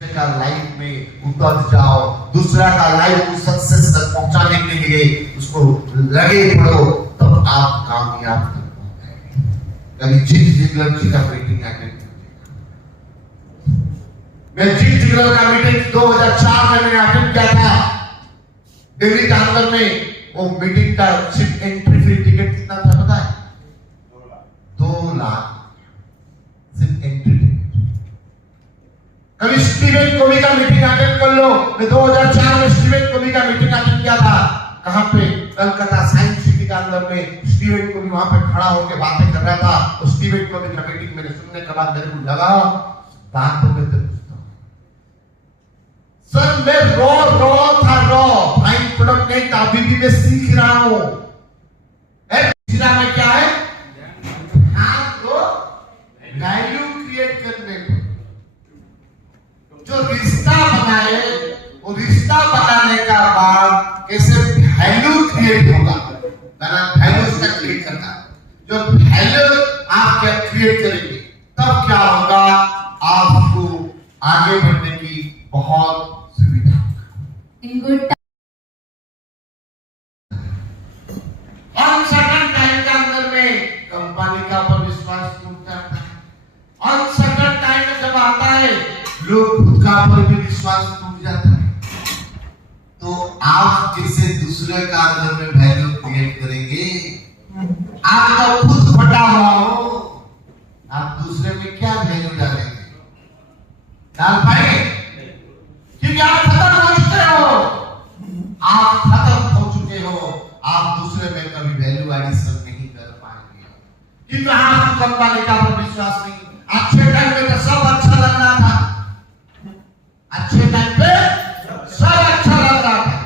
का लाइफ में उतर जाओ, दूसरा का लाइफ को सक्सेस तक पहुंचाने के लिए उसको लगे पड़ो, तब आप कामयाब तक पहुंचेंगे। कभी जिग जिगलर जी का मीटिंग अटेंड कीजिएगा। मैं जिग जिगलर का मीटिंग 2004 में मैंने अटेंड किया था दिल्ली के अंदर में। वो मीटिंग का सिर्फ एंट्री फी टिकट कितना था पता है? 2 लाख सिर्फ एंट्री टिकट। कभी स्टीवन कोवी का मीटिंग अटेंड कर लो। मैं 2004 में स्टीवन कोवी का मीटिंग अटेंड किया था। कहां पे? कलकत्ता साइंस सिटी के अंदर में। स्टीवन कोवी वहां पे खड़ा होकर बातें कर रहा था। तो स्टीवन कोवी का मीटिंग मैंने सुनने के बाद मेरे को लगा बातों में तो सर मैं रो फाइन प्रोडक्ट नहीं था, अभी भी मैं सीख रहा हूं। तीसरा में क्या है? आपको वैल्यू क्रिएट करने को, जो रिश्ता बनाए वो रिश्ता बनाने का बाद कैसे वैल्यू क्रिएट होगा, वैल्यू उसका क्रिएट करना। जो वैल्यू आप क्या क्रिएट करेंगे तब क्या होगा, आपको आगे बढ़ने की बहुत सुविधा होगा। अनसर्टन टाइम के अंदर में कंपनी का पर विश्वास टूट जाता है। अनसर्टन टाइम में जब आता है लोग खुद का पर भी विश्वास टूट जाता है। तो आप किसी दूसरे का अंदर में वैल्यू क्रिएट करेंगे? आप तो खुद फटा हुआ हो, आप दूसरे में क्या वैल्यू डालेंगे? डाल पाएंगे? क्योंकि आप खत्म हो चुके हो, आप खत्म हो चुके हो। आप दूसरे में कभी वैल्यू एडिशन नहीं कर पाएंगे क्योंकि आप कंपनी का पर विश्वास नहीं। अच्छे टाइम पे तो सब अच्छा लग रहा था, अच्छे टाइम पे सब अच्छा लग रहा था,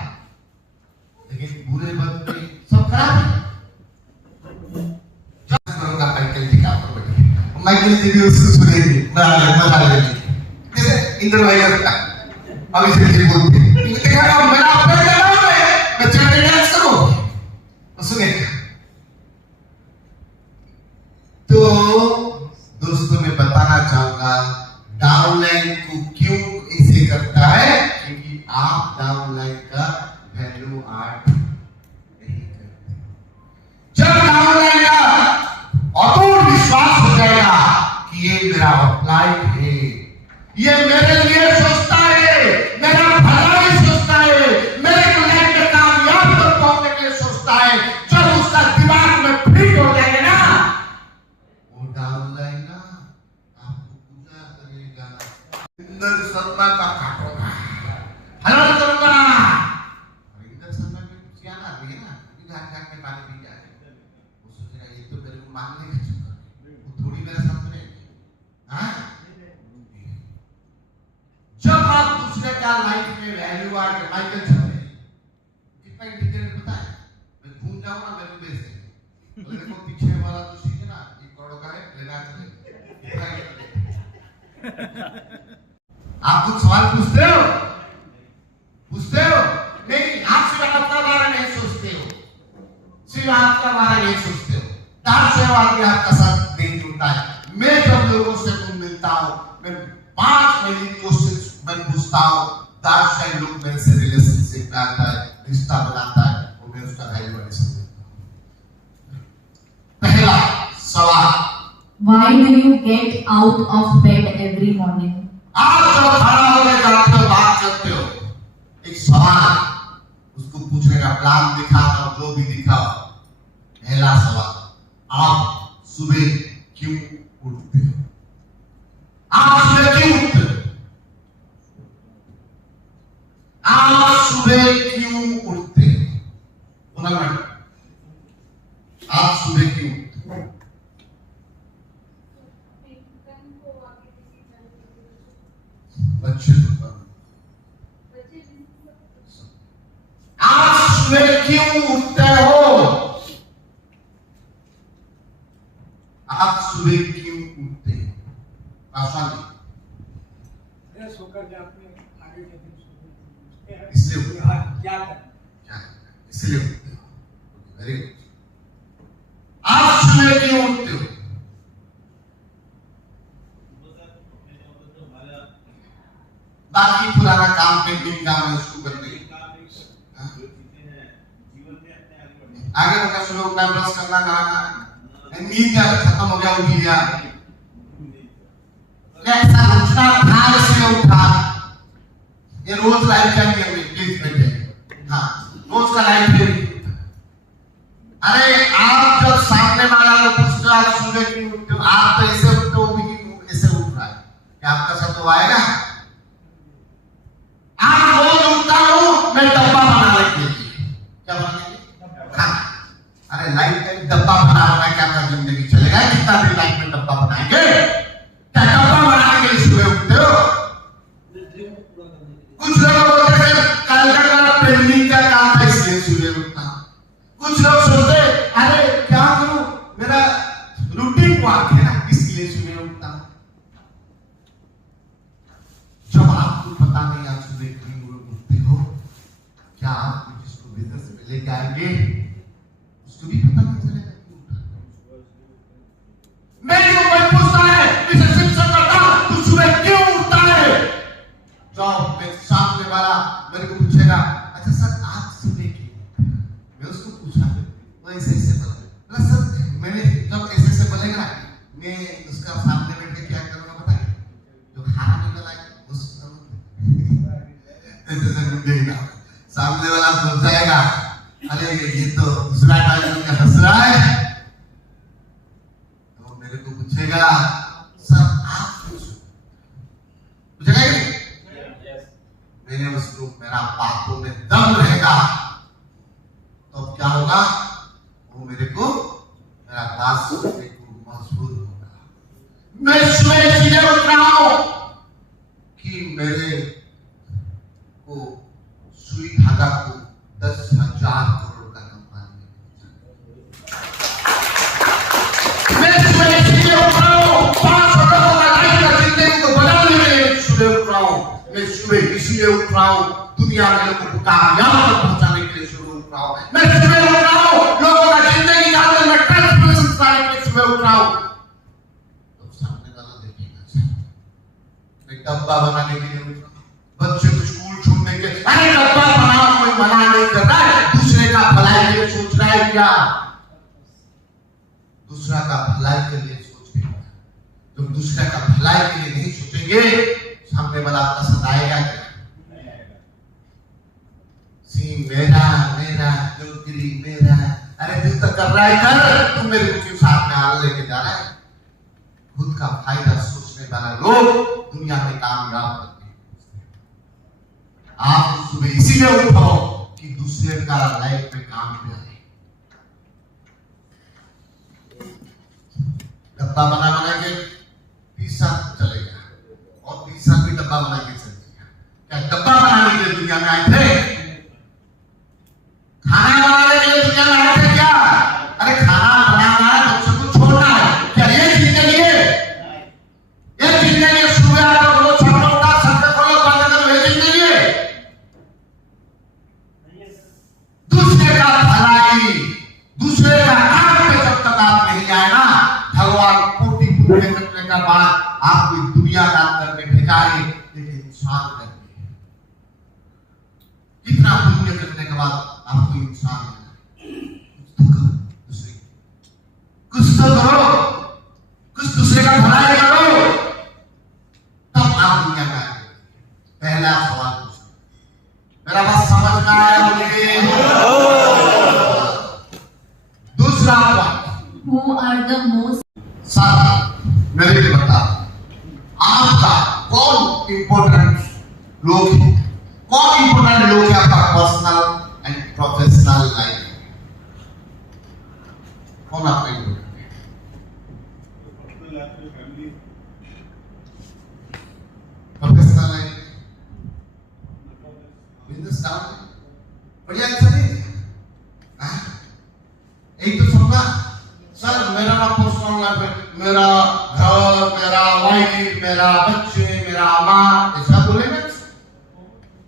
लेकिन बुरे वक्त में सब खराब है। माइकल जी भी उसको सुनेंगे, मजा लेंगे। जैसे इंद्र भाई का अभिषेक जी बोलते हैं, देखा ना मेरा अपना नाम है, मैं चलते डांस करो तो सुनेगा। तो दोस्तों मैं बताना चाहूंगा डाउनलाइन को क्यों इसे करता है, क्योंकि आप डाउनलाइन का वैल्यू ऐड नहीं करते। जब डाउनलाइन का अटूट विश्वास हो जाएगा कि ये मेरा अपलाइन है, ये मेरे लिए सोचता है, मेरा भला ही सोचता है, मेरे को लाइफ में कामयाब तक पहुंचने के लिए सोचता है, जब उसका दिमाग में फिट हो जाएगा ना, वो डाउनलाइन ना आपको पूजा करेगा। इंद्र शर्मा का काटोगा, हलाल करूंगा। इंद्र शर्मा भी सियाना भी है ना, घाट घाट में पानी पी जाए, वो सोचेगा ये तो मेरे को मारने का चक्कर है, वो थोड़ी मेरा सामने। हाँ, जब आप दूसरे का लाइफ में वैल्यू आके माइकल चलते कितना इंटेलिजेंट पता है? मैं घूम जाऊं ना मेरे देश से, तो देखो पीछे वाला तो सीधे ना 1 करोड़ का है, लेना चले। आप कुछ सवाल पूछते हो नहीं, आप सिर्फ अपना बारे नहीं सोचते हो, सिर्फ आपका बारे नहीं सोचते हो। दास सेवा भी आपका साथ नहीं जुड़ता है। मैं जब लोगों से मिलता हूं, मैं 5 महीने क्वेश्चन मैं पूछता हूं, 10 लोग मेरे से रिलेशनशिप में आता है, रिश्ता बनाता है, वो मैं उसका वैल्यू एडिशन देता हूं। पहला सवाल, Why do you get out of bed every morning? आप जब खड़ा होकर जाते हो, बात करते हो, एक सवाल उसको पूछने का प्लान दिखाओ, जो भी दिखाओ। पहला सवाल, आप सुबह क्यों उठते हो? आप सुबह क्यों उठते हो? आप सुबह क्यों उठते हो? आप सुबह क्यों उठते हो? बच्चे आप सुबह क्यों उठते हो? आप सुबह क्यों उठते हो? आसान सोकर आपने आगे के दिन इसलिए क्या इसलिए उठते हो। Very good. आप सुबह क्यों उठते हो? बाकी पुराना काम पेंडिंग काम है उसको करने आगे बढ़ना शुरू होना, ब्रश करना, नहाना, नींद का खत्म हो गया, उठ लिया, ऐसा उठना था इसलिए उठा, ये रोज लाइफ का नियम है, प्लीज बैठे, हाँ रोज का लाइफ है। अरे आप जब सामने वाला लोग पूछते हो सुबह क्यों उठते हो, आप तो ऐसे उठते हो कि ऐसे उठ रहा है, क्या आपका सब तो आएगा? आप रोज उठता हूँ मैं डब्बा बनाने के लिए, क्या बनाने के लिए? खाना। अरे लाइफ में डब्बा बनाना क्या आपका जिंदगी चलेगा? कितना दिन लाइफ में डब्बा बनाएंगे? क्या डब्बा बनाने के लिए सुबह उठते हो? कुछ लोग बोलते हैं कल का पेंडिंग का काम है इसलिए सुबह उठता। कुछ लोग सोचते अरे क्या करूं, मेरा रूटीन वर्क है ना इसलिए सुबह उठता हूं। जब आपको पता नहीं आप सुबह क्यों उठते हो, क्या आप जिसको बिजनेस में लेके आएंगे उसको भी पता नहीं चलेगा क्यों उठा। मैं जो कोई पूछता है इसे शिक्षा करता तू सुबह क्यों उठता है, जब मैं सामने वाला मेरे को पूछेगा अच्छा सर आप सुबह क्यों, मैं उसको पूछा वो ऐसे ऐसे बोला सर, मैंने जब ऐसे ऐसे बोलेगा मैं उसका सामने बैठ के क्या करूंगा पता है, जो खाना नहीं बनाएगा उसको ऐसे ऐसे देगा, सामने वाला सोच जाएगा अरे ये तो दूसरा टाइम का हंस रहा है, तो मेरे को पूछेगा सर आप पूछेगा कि मैंने उसको मेरा बातों में दम रहेगा तो क्या होगा, वो मेरे को मेरा बात सुनने को मजबूर होगा। मैं सुबह इसलिए उठ रहा हूं कि मेरे को सुई धागा को 10,000 करोड़ का कंपनी मैं सुबह इसलिए उठ रहा हूं 500 लोगों का लाइफ का जिंदगी को बनाने के लिए सुबह उठ रहा हूं। मैं सुबह इसलिए उठ रहा हूं दुनिया में लोगों को कामयाब तक पहुंचाने के लिए सुबह उठ रहा हूं। मैं सुबह उठ रहा हूं लोगों का जिंदगी का अंदर में ट्रांसफॉर्मेशन लाने के लिए सुबह उठ रहा हूं। तो सामने वाला देखेगा मैं डब्बा बनाने के लिए उठ रहा हूं, बच्चे को स्कूल छोड़ने के, अरे डब्बा बनाओ कोई मना नहीं कर रहा है, दूसरे का भलाई के लिए सोच रहा है क्या, दूसरा का भलाई के लिए सोच रहे हैं। तुम दूसरे का भलाई के लिए नहीं सोचेंगे सामने वाला आपका साथ आएगा क्या? सी मेरा मेरा नौकरी मेरा, अरे दिल तो कर रहा है कर, तुम मेरे को क्यों साथ में आगे लेके जा रहा है? खुद का फायदा सोचने वाला लोग दुनिया में कामयाब होते हैं। आप सुबह इसीलिए उठो कि दूसरे का लाइफ में काम पे आए। डब्बा बना के 30 साल चलेगा और 30 साल भी डब्बा बना के चलेगा। क्या डब्बा बनाने के लिए दुनिया में आए थे? खाना बनाने के लिए दुनिया में आए थे क्या? अरे खाना बनाना है, बच्चों को छोड़ना है, क्या ये जिंदगी है? ये जिंदगी सुबह आप रोज छोड़ो उठा सबसे खोलो बंद करो, ये जिंदगी है? दूसरे का भलाई दूसरे का काम पे जब तक आप नहीं आए ना, भगवान कोटि पुण्य करने का बाद आपको दुनिया का अंदर में भेजाए एक इंसान करके, कितना पुण्य करने के बाद आपको इंसान कुछ तो करो, कुछ दूसरे का भलाई करो, तब आप दुनिया में आएंगे। पहला सवाल पूछो, मेरा बात समझ में आया मुझे? दूसरा सवाल, Who are the most sir मेरे लिए बता, आपका कौन इंपॉर्टेंट लोग है, कौन इंपॉर्टेंट लोग है आपका पर्सनल एंड प्रोफेशनल लाइफ? कौन आपका इंपॉर्टेंट है? प्रोफेशनल लाइफ बिजनेस डाउन बढ़िया ऐसा नहीं है। एक तो सबका सर मेरा ना पर्सनल लाइफ है, मेरा घर, मेरा वाइफ, मेरा बच्चे, मेरा माँ, ऐसा बोलेंगे।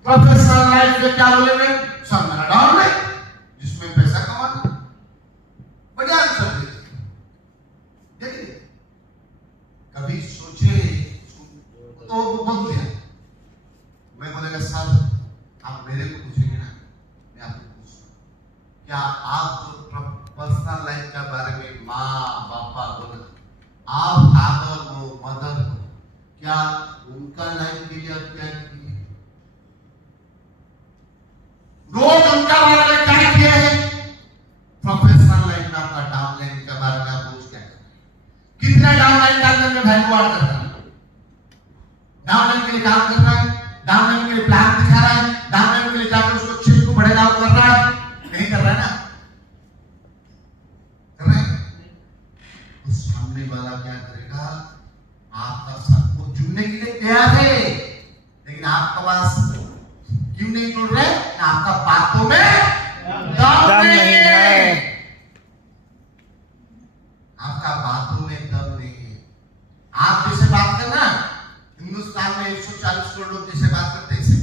प्रोफेशनल लाइफ में क्या बोलेंगे? सर मेरा डाउन है जिसमें पैसा कमाना, बढ़िया आंसर देखिए। कभी सोचे तो बोल दिया मेरे को पूछेंगे ना, मैं आपको पूछता हूँ, क्या आप जो पर्सनल लाइफ के बारे में माँ पापा बोले, आप फादर हो मदर हो, क्या उनका लाइफ के लिए आप क्या किए? रोज उनका बारे में क्या किए हैं? प्रोफेशनल लाइफ में आपका डाउनलाइन के बारे में आप रोज क्या कर रहे हैं? कितने डाउनलाइन के अंदर में वैल्यू ऐड कर रहा है? डाउनलाइन के लिए काम कर रहा है, डाउनलाइन के लिए प्लान दिखा रहा है, डाउनलाइन के लिए जाकर उसको चिप को बढ़ेगा कर रहा है? नहीं कर रहा है ना? कर रहा है? तो सामने वाला क्या करेगा? आपका साथ वो जुड़ने के लिए तैयार है, लेकिन आपके पास क्यों नहीं जुड़ रहे? आपका बातों में दम नहीं है, आपका बातों में दम नहीं है। आप जैसे बात करना, हिंदुस्तान में 140 करोड़ लोग जैसे बात करते हैं,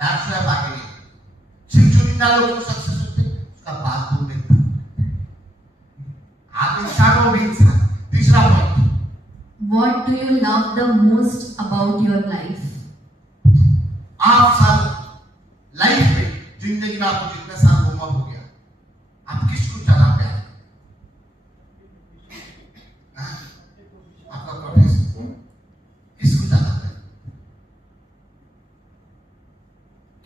that's why बाकी नहीं। सिर्फ चुनिंदा लोगों को सक्सेस होते हैं, उसका बातों में दम। आप इंसान हो भी इंसान। तीसरा point, What do you love the most about your life? आप साल लाइफ में, जिंदगी में आपको जितने साल घूमा हो गया, आप किसको ज्यादा प्यार करते? आपका प्रोफेशन किसको ज्यादा प्यार करते?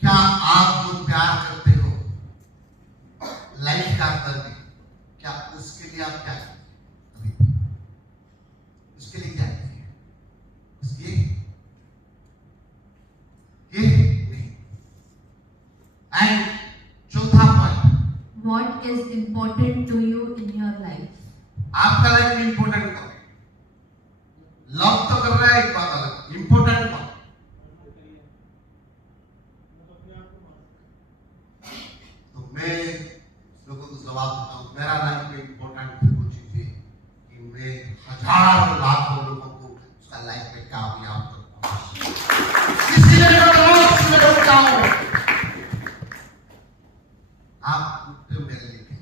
क्या आप जो प्यार करते हो लाइफ का अंदर में, क्या उसके लिए आप क्या करते? उसके लिए क्या करते? उसके ये नहीं। एंड चौथा point, What is important to you in your life? आपका लाइफ में इंपॉर्टेंट कौन है? लव तो कर रहा है, एक बात अलग, इंपॉर्टेंट कौन? तो मैं लोगों को जवाब देता हूँ, मेरा लाइफ में इंपॉर्टेंट वो चीज है कि मैं हजारों लाखों लोगों को उसका लाइफ में कामयाब करता हूँ। इसीलिए मैं रोज सुबह उठता हूँ। आप उठते हो मेरे लिए,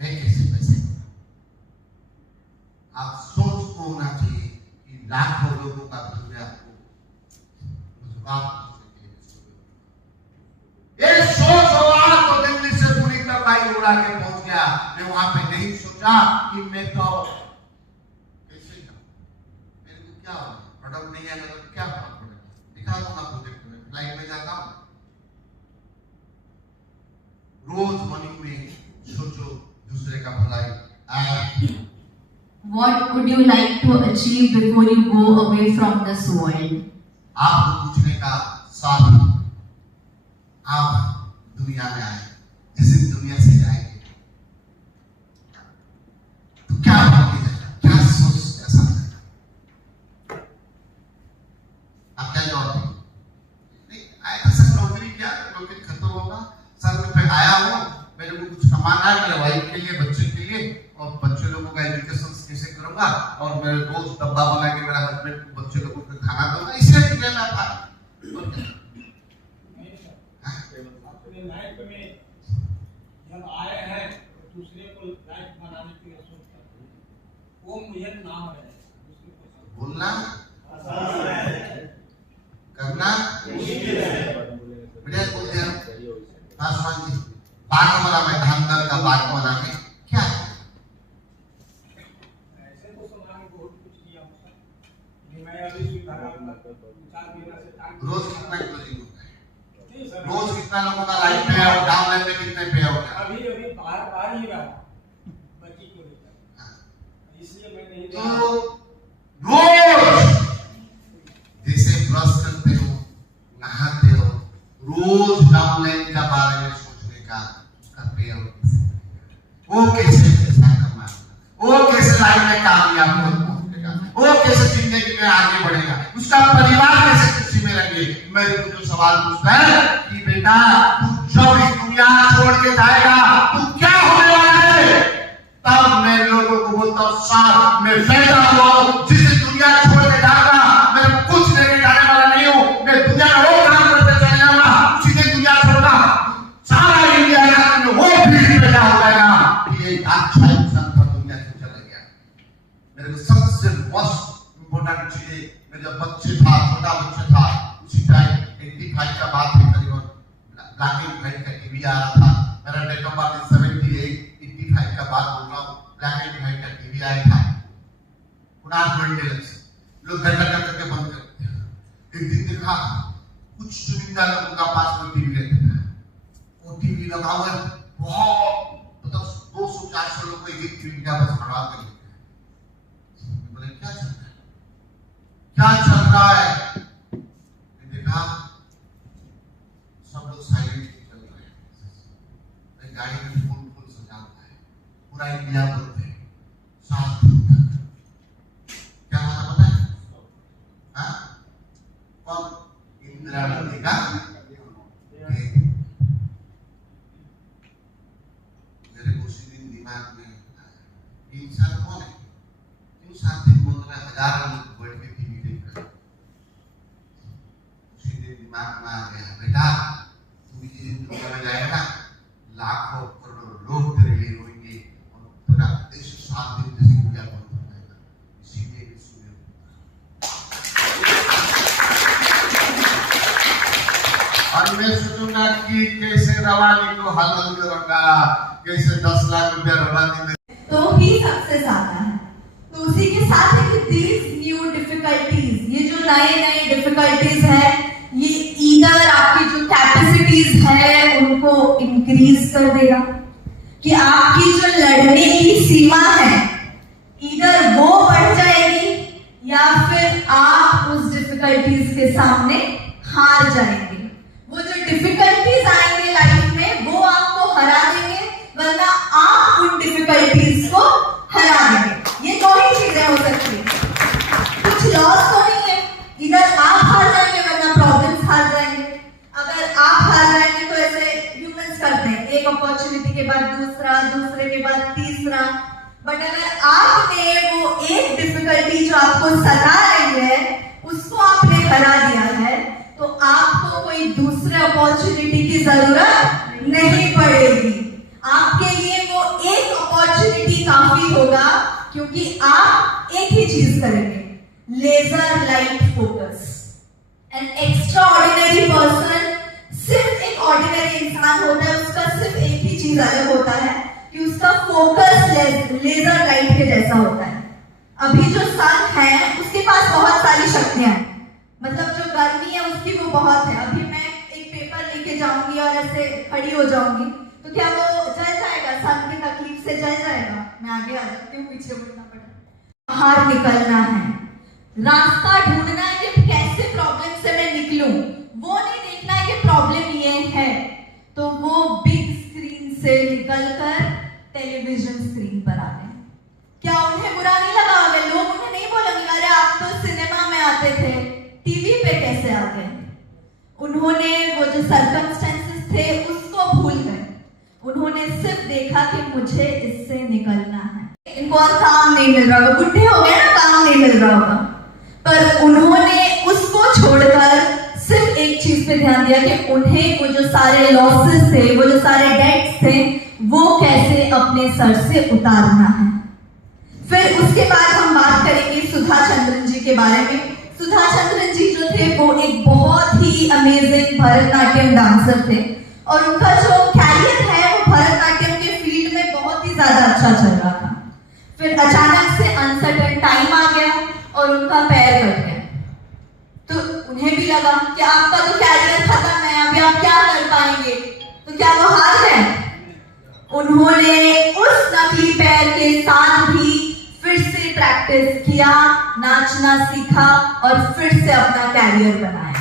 मैं कैसे पैसे कमाऊं? आप सोच को होना चाहिए कि लाखों लोगों का घर में आपको रोजगार मिल सके। ये सोच होगा तो दिल्ली से पूरी तरह बाइक उड़ा के पहुंच गया। मैं वहां पे नहीं सोचा कि मैं तो कैसे जाऊं, मेरे को क्या होगा, प्रोडक्ट नहीं आएगा तो क्या फर्क पड़ेगा, दिखा दूंगा प्रोजेक्ट में, फ्लाइट में जाता हूं। रोज मॉर्निंग में सोचो दूसरे का भलाई। What would you like to achieve before you go away from this world? आपको पूछने का साथ आप दुनिया में आए, जिस दुनिया से जाएंगे तो क्या बाकी रहेगा, क्या सोच कैसा रहेगा? आप क्या जवाब देंगे? नहीं आया था सर, नौकरी क्या, नौकरी खत्म होगा सर, मैं पे आया हूँ, मेरे को कुछ कमाना है मेरे वाइफ के लिए, बच्चे के लिए, और बच्चे लोगों का एजुकेशन कैसे करूंगा, और मैं रोज डब्बा बना के मेरा हस्बैंड को बच्चे लोगों को खाना दूंगा, इससे दुनिया में आप आए। अपने लाइफ में जब आए हैं तो दूसरे को लाइफ बनाने के लिए सोचते हैं, वो मुझे नाम है, दूसरे को बोलना करना बढ़िया बोलते हैं पासवान जी। बागवाना में धानदार का बागवाना में क्या है? ऐसे तो समाज बहुत कुछ किया होता है। मैं अभी सुविधा का 4 महीना से काम रोज कितना क्लोजिंग होता है, नहीं सर, रोज कितना लोगों का लाइफ पे आउट, डाउन लाइन में कितने पे आउट है? अभी बाहर ही रहा बच्ची को लेकर, इसलिए मैं नहीं तो रोज जैसे ब्रश करते हो, नहाते हो, रोज डाउन लाइन का बारे में सोचने का, उसका पे आउट कैसे करेगा, वो कैसे पैसा कमाएगा, वो कैसे लाइफ में कामयाब होगा, वो कैसे जिंदगी में आगे बढ़ेगा, उसका परिवार कैसे खुशी में रहे। मेरे को जो सवाल पूछता है कि बेटा तू जब इस दुनिया छोड़ के जाएगा तू क्या होने वाला है, तब मैं लोगों को बोलता हूँ साथ मैं पैदा हुआ हूँ, जिस दुनिया छोड़ के जाएगा मैं कुछ लेके जाने वाला नहीं हूँ, मैं दुनिया में वो काम करते चले जाऊंगा, सीधे दुनिया छोड़ना सारा इंडिया में वो भीड़ पैदा हो जाएगा कि ये अच्छा इंसान था दुनिया से चला गया। मेरे को सबसे मोस्ट इम्पोर्टेंट चीज, मैं जब बच्चे था, छोटा बच्चा था, उसी टाइम 85 का बात है, ब्लैक एंड व्हाइट का टीवी आ रहा था। मेरा डेट ऑफ बर्थ 78 85 का बात बोल रहा हूँ। ब्लैक एंड व्हाइट का टीवी आया था, कुणाल मंडलस लोग घर घर करके बंद कर दिया। एक दिन देखा कुछ चुनिंदा लोगों का पास में टीवी रहता था, वो टीवी लगा हुआ है, बहुत मतलब 200-400 लोग को एक टीवी का बस खड़ा कर दिया। बोले क्या चल रहा है, क्या चल रहा है? देखा सब लोग साइलेंट चल रहे हैं, गाड़ी में फूल सजा हुआ है, पूरा इंडिया बंद है 7 दिन तक। क्या हुआ था पता है? हाँ? कौन? इंदिरा गांधी का मेरे को उसी दिन दिमाग में इंसान कौन है? क्यों 7 दिन बंद रहा? हजारों लोग बैठ के टीवी देख रहे हैं। उसी दिन दिमाग में आ गया, बेटा तू जिस दिन दुनिया में जाएगा लाखों करोड़ों लोग तेरे लिए रोएंगे और तेरा देश 7 दिन जैसे पूजा बंद हो जाएगा। इसीलिए सुने और मैं सोचूंगा कि कैसे रवानी को हल करूंगा, कैसे 10 लाख रुपया रवानी में तो ही सक्सेस आता है। तो उसी के साथ है कि these new difficulties, ये जो नए नए डिफिकल्टीज है, ये ईदर आपकी जो कैपेसिटीज है उनको इंक्रीज कर देगा, कि आपकी जो लड़ने की सीमा है ईदर वो बढ़ जाएगी या फिर आप उस डिफिकल्टीज के सामने हार जाएंगे। वो जो डिफिकल्टीज आएंगे लाइफ में वो आपको हरा देंगे, वरना आप उन डिफिकल्टीज को हरा देंगे। ये दो ही चीजें हो सकती है, कुछ लॉस तो नहीं है, इधर आप हार जाएंगे वरना प्रॉब्लम्स हार जाएंगे। अगर आप हार जाएंगे तो ऐसे ह्यूमंस करते हैं, एक अपॉर्चुनिटी के बाद दूसरा, दूसरे के बाद तीसरा। बट अगर आपने वो एक डिफिकल्टी जो आपको सता रही है उसको आपने हरा दिया है, तो आपको कोई दूसरे अपॉर्चुनिटी की जरूरत नहीं पड़ेगी। आपके लिए वो एक अपॉर्चुनिटी काफी होगा, क्योंकि आप एक ही चीज करेंगे, laser light focus. An extraordinary person सिर्फ एक ऑर्डिनरी इंसान होता है, उसका सिर्फ एक ही चीज अलग होता है कि उसका फोकस लेजर लाइट के जैसा होता है। अभी जो सन है उसके पास बहुत सारी शक्तियां हैं, मतलब जो गर्मी है उसकी वो बहुत है। अभी मैं एक पेपर लेके जाऊंगी और ऐसे खड़ी हो जाऊंगी तो क्या वो जल जाएगा? सन की तकलीफ से जल जाएगा? मैं आगे आ जाती हूँ, पीछे मुड़ना पड़ेगा। बाहर निकलना है, रास्ता ढूंढना है कि कैसे प्रॉब्लम से मैं निकलूं। वो नहीं देखना है कि प्रॉब्लम ये है, तो वो बिग स्क्रीन से निकलकर टेलीविजन स्क्रीन पर आ गए। क्या उन्हें बुरा नहीं लगा? अगर लोग उन्हें नहीं बोलेंगे अरे आप तो सिनेमा में आते थे, टीवी पे कैसे आ गए? उन्होंने वो जो सर्कमस्टेंसेस थे उसको भूल गए, उन्होंने सिर्फ देखा कि मुझे इससे निकलना है। इनको और काम नहीं मिल रहा होगा, बुढ़े हो गए ना, काम नहीं मिल रहा होगा, पर उन्होंने उसको छोड़कर सिर्फ एक चीज पे ध्यान दिया कि उन्हें वो जो सारे लॉसेस थे, वो जो सारे डेट्स थे, वो कैसे अपने सर से उतारना है। फिर उसके बाद हम बात करेंगे सुधा चंद्रन जी के बारे में। सुधा चंद्रन जी जो थे वो एक बहुत ही अमेजिंग भरतनाट्यम डांसर थे और उनका जो कैरियर है वो भरतनाट्यम के फील्ड में बहुत ही ज्यादा अच्छा चल रहा था। फिर अचानक से अनसर्टेन टाइम आ गया और उनका पैर कट गया, तो उन्हें भी लगा कि आपका तो कैरियर खत्म है, अभी आप क्या कर पाएंगे? तो क्या वो हार गए? उन्होंने उस नकली पैर के साथ भी फिर से प्रैक्टिस किया, नाचना सीखा और फिर से अपना कैरियर बनाया।